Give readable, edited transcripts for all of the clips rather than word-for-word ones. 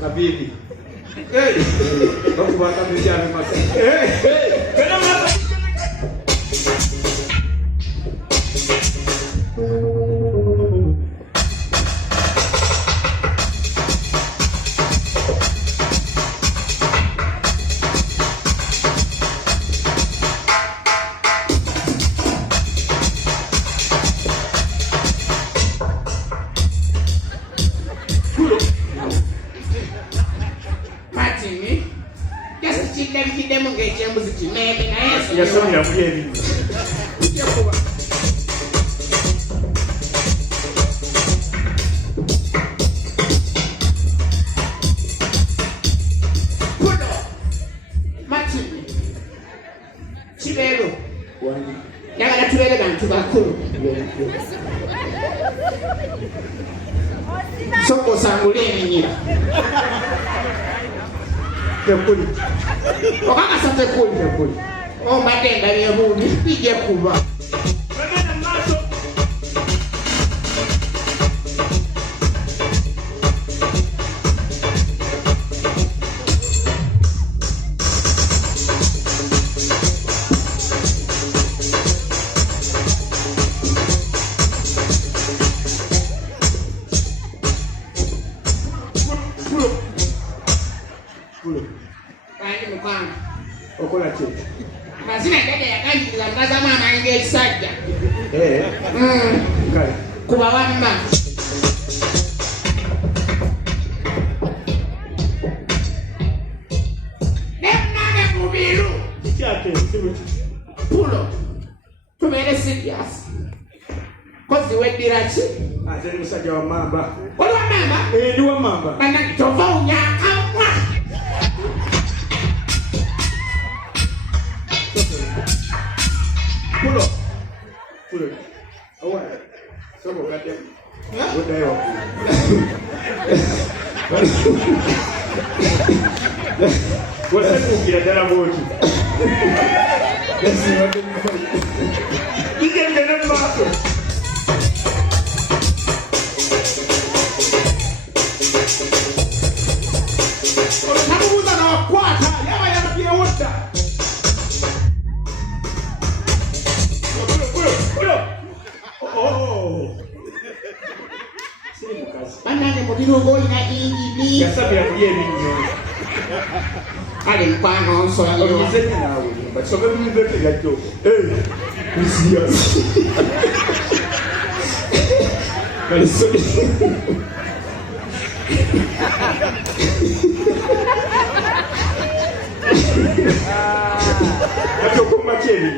Kabibi. Bakuba kabibi amemasa. Kana masa. Yasomya muyeni. Puno. Matini. Chibero. Yagala tubere bantu bakulu. Soko sangule enyira. Tekuli. Okaka sate kuli tekuli. Oh, matenda yebundi ije kuba. Kani mukanga. Okola che. Mazina dede yakanjira ngaza mama nge sajja. Kale. Kuba wamma. Nemnane mubiru. Kyake sibuti. Pulo. Tumere serious. Kozi wedirachi. Ate musajja wa mamba. Oli wa mamba? Ndi wa mamba. Bana kitova unyaka. Pulo. Awa. Sobo kate. Wodayo. What's the dala boti? Yes, what you can get a master. Namuuza na wakwata, yawa yanapia wote. Banane mudiro ngoli na injini. Yasabira kuye binyo. Ale mkwano nsolo. Oyizeni nawe. Basobe mubete gato. Serious. Kale sobe. Ato kuma cheli.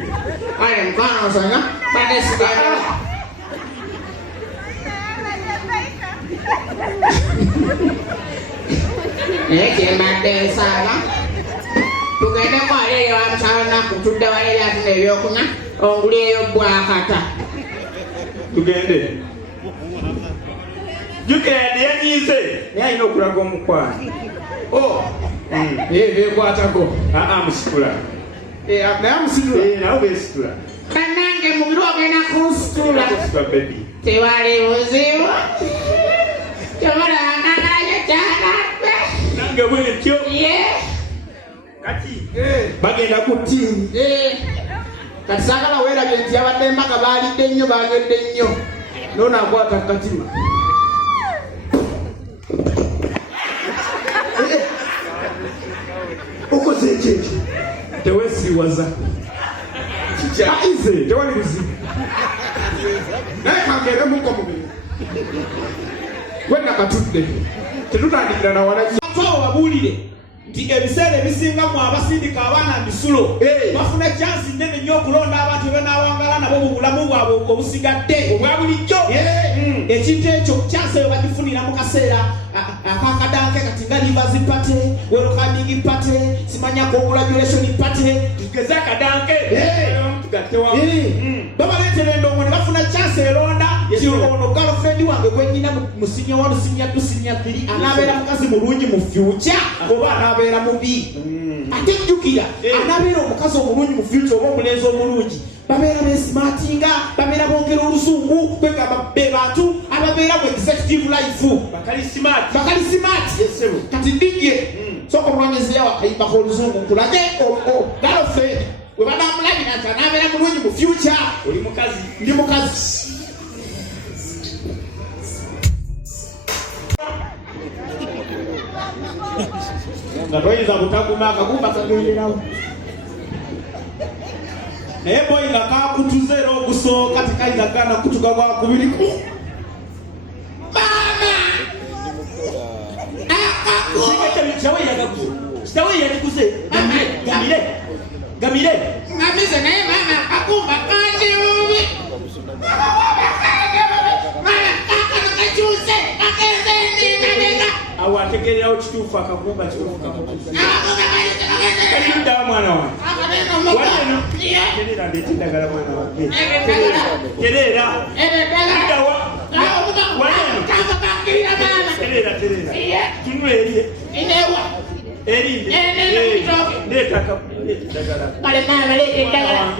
Ale mkwano nsolo. Bane sigara. Mate sana. Tugende kwale wa msana kutudda wale ya tunebyokunya. Onguleyo bwakata. Tugende. Jukende yanyize. Naye ino okulaga omukwano. Kwatako. Musikula. Naye musitula. Nawe besitula. Kanange mubiru ogenda kunsitula. Baby. Tewali buzibu. Kyomala ngangalayo kyalabbe. Nange bwetyo. Kati. Bagenda ku tiimu. Kati saagala weerabye nti abadde mpaka baalidde nnyo baagedde nnyo. Noona akwata katima. Okoze ekyejo. Teweesiiwaza. Aize, tewali buzibu. Naye kangere muko mubiri. Wena katudde. Tetutandikira na walaji. Afawo wabuulire nti ebiseera ebisinga mu abasindika abaana bisulo bafuna chansi nnene nnyo okulonda abantu be banaawangala nabo mu bulamu bwabwe obusigadde obwa bulijjo. Ekintu ekyo chansi eyo bagifunira mu kaseera akakadanke kati nga Rivers Party, welcoming party, simanya congratulation party, tugeze akadanke babaleetera endongo ne bafuna chansi elonda ono girlfriend wange gwe nnina musinya wa lusinya tusinya 3 anabeera mukazi mulungi mu future oba anabeera mubi. Ate jjukira anabeera omukazi omulungi mu future oba omulenzi omulungi babeera beesimatinga, babeera boogera oluzungu, begamba be bantu ababeera mu executive life bakali smart kati DJ soko rwameze yawa kayimba ko luzungu kulage galofe we banamulabira nti anabeera mulungi mu future oli mukazi ndi mukazi nga toyinza kutaguma akagumba kagenderawo naye boyi nga kakutuze era ogusooka tekayinza gana kutuga gwakubiriku Sitawe yatikuze gamire ngamize naye mama akumba kanje ubi mama akachuze akezendi awategererawo kituufu akakumba kituufu kalida mwana wange waleno terera ndeti ndagala mwana wange terera tunuleriye erinde ndetaka ndagala Kale mama lete ndagala.